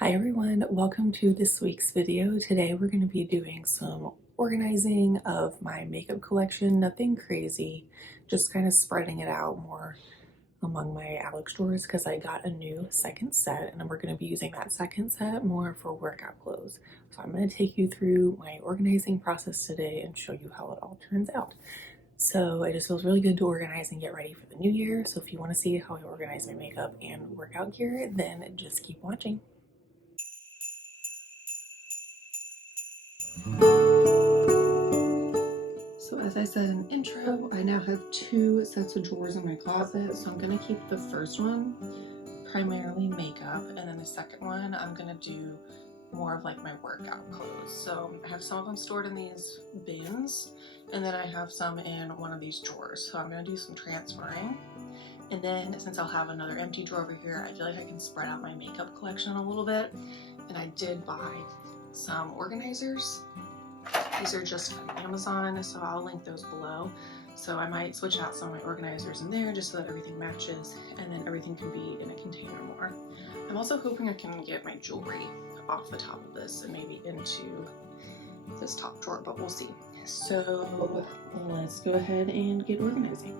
Hi everyone, welcome to this week's video. Today we're going to be doing some organizing of my makeup collection. Nothing crazy, just kind of spreading it out more among my Alex drawers because I got a new second set and we're going to be using that second set more for workout clothes. So I'm going to take you through my organizing process today and show you how it all turns out. So it just feels really good to organize and get ready for the new year. So if you want to see how I organize my makeup and workout gear, then just keep watching. So as I said in intro, I now have two sets of drawers in my closet. So I'm gonna keep the first one primarily makeup, and then the second one I'm gonna do more of like my workout clothes. So I have some of them stored in these bins, and then I have some in one of these drawers. So I'm gonna do some transferring. And then since I'll have another empty drawer over here, I feel like I can spread out my makeup collection a little bit. And I did buy some organizers. These are just from Amazon, so I'll link those below. So I might switch out some of my organizers in there just so that everything matches and then everything can be in a container more. I'm also hoping I can get my jewelry off the top of this and maybe into this top drawer, but we'll see. So let's go ahead and get organizing.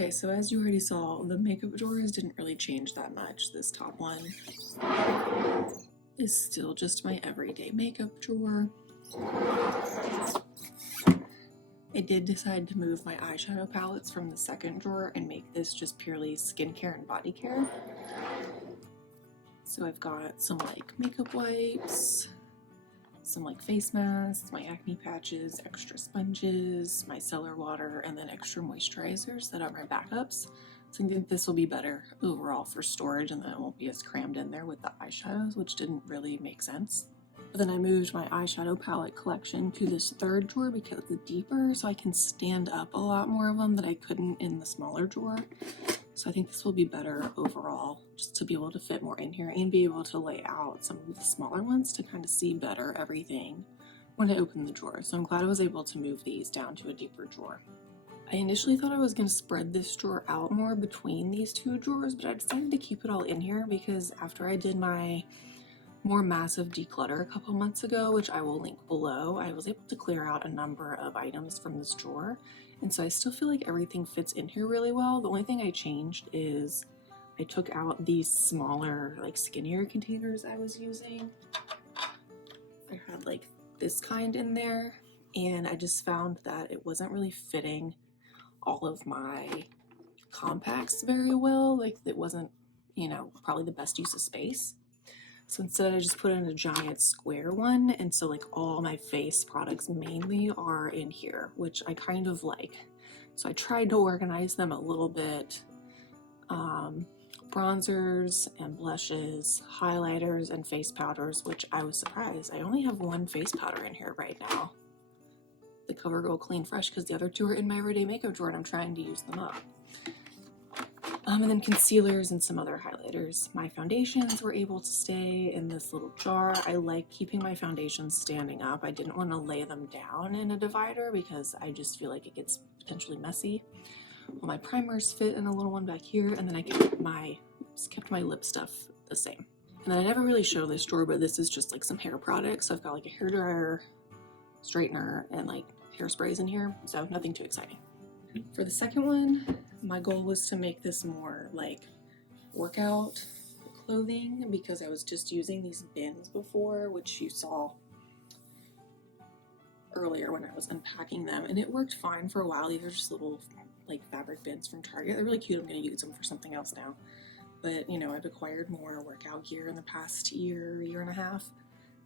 Okay, so as you already saw, the makeup drawers didn't really change that much. This top one is still just my everyday makeup drawer. I did decide to move my eyeshadow palettes from the second drawer and make this just purely skincare and body care. So I've got some like makeup wipes, some like face masks, my acne patches, extra sponges, my cellar water, and then extra moisturizers that are my backups. So I think this will be better overall for storage, and then it won't be as crammed in there with the eyeshadows, which didn't really make sense. But then I moved my eyeshadow palette collection to this third drawer because it's deeper, so I can stand up a lot more of them that I couldn't in the smaller drawer. So I think this will be better overall, just to be able to fit more in here and be able to lay out some of the smaller ones to kind of see better everything when I open the drawer. So I'm glad I was able to move these down to a deeper drawer. I initially thought I was going to spread this drawer out more between these two drawers, but I decided to keep it all in here because after I did my more massive declutter a couple months ago, which I will link below, I was able to clear out a number of items from this drawer. And so I still feel like everything fits in here really well. The only thing I changed is I took out these smaller, like skinnier containers I was using. I had like this kind in there, and I just found that it wasn't really fitting all of my compacts very well. Like it wasn't, probably the best use of space. So instead I just put in a giant square one, and so like all my face products mainly are in here, which I kind of like. So I tried to organize them a little bit. Bronzers and blushes, highlighters and face powders, which I was surprised. I only have one face powder in here right now, the CoverGirl Clean Fresh, because the other two are in my everyday makeup drawer and I'm trying to use them up. And then concealers and some other highlighters. My foundations were able to stay in this little jar. I like keeping my foundations standing up. I didn't want to lay them down in a divider because I just feel like it gets potentially messy. Well, my primers fit in a little one back here, and then I kept my lip stuff the same. And then I never really show this drawer, but this is just like some hair products. So I've got like a hair dryer, straightener, and like hairsprays in here, so nothing too exciting. For the second one, my goal was to make this more like workout clothing because I was just using these bins before, which you saw earlier when I was unpacking them, and it worked fine for a while. These are just little like fabric bins from Target. They're really cute. I'm going to use them for something else now. But I've acquired more workout gear in the past year and a half.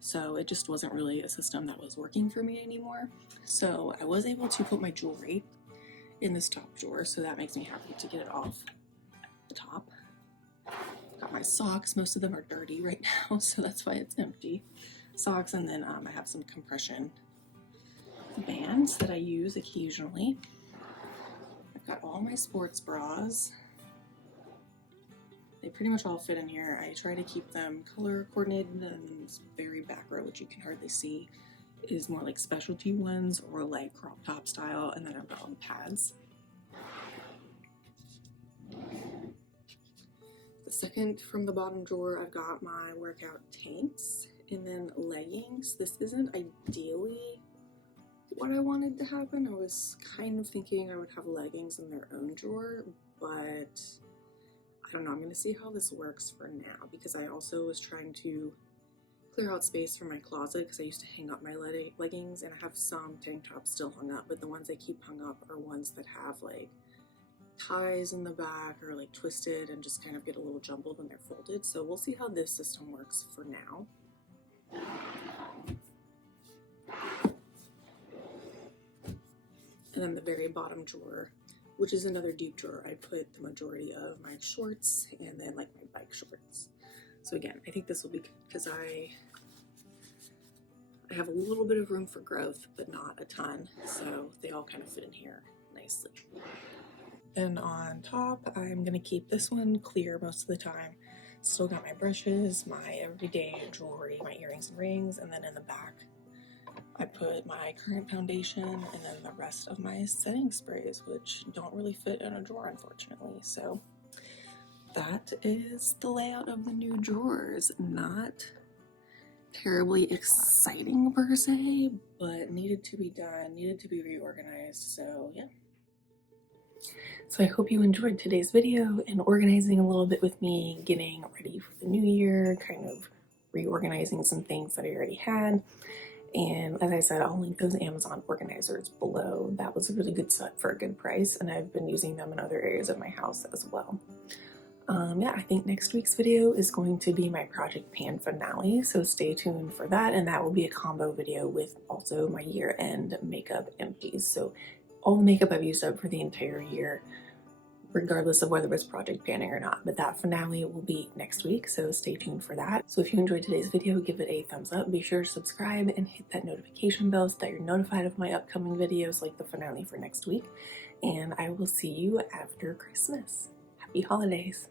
So it just wasn't really a system that was working for me anymore. So I was able to put my jewelry in this top drawer, so that makes me happy to get it off the top. Got my socks. Most of them are dirty right now, so that's why it's empty. Socks, and then I have some compression bands that I use occasionally. I've got all my sports bras. They pretty much all fit in here. I try to keep them color coordinated, and this very back row, which you can hardly see, is more like specialty ones or like crop top style, and then I've got all the pads. The second from the bottom drawer, I've got my workout tanks and then leggings. This isn't ideally what I wanted to happen. I was kind of thinking I would have leggings in their own drawer, but I don't know. I'm going to see how this works for now, because I also was trying to clear out space for my closet because I used to hang up my leggings, and I have some tank tops still hung up, but the ones I keep hung up are ones that have like ties in the back or like twisted and just kind of get a little jumbled when they're folded. So we'll see how this system works for now. And then the very bottom drawer, which is another deep drawer, I put the majority of my shorts and then like my bike shorts. So again, I think this will be good because I have a little bit of room for growth, but not a ton. So they all kind of fit in here nicely. Then on top, I'm gonna keep this one clear most of the time. Still got my brushes, my everyday jewelry, my earrings and rings, and then in the back, I put my current foundation and then the rest of my setting sprays, which don't really fit in a drawer, unfortunately. So that is the layout of the new drawers. Not terribly exciting per se, but needed to be done, needed to be reorganized. So yeah. So I hope you enjoyed today's video and organizing a little bit with me, getting ready for the new year, kind of reorganizing some things that I already had. And as I said, I'll link those Amazon organizers below. That was a really good set for a good price, and I've been using them in other areas of my house as well. Yeah, I think next week's video is going to be my Project Pan finale, so stay tuned for that, and that will be a combo video with also my year-end makeup empties. So all the makeup I've used up for the entire year, regardless of whether it's project panning or not, but that finale will be next week, so stay tuned for that. So if you enjoyed today's video, give it a thumbs up, be sure to subscribe and hit that notification bell so that you're notified of my upcoming videos like the finale for next week, and I will see you after Christmas. Happy holidays.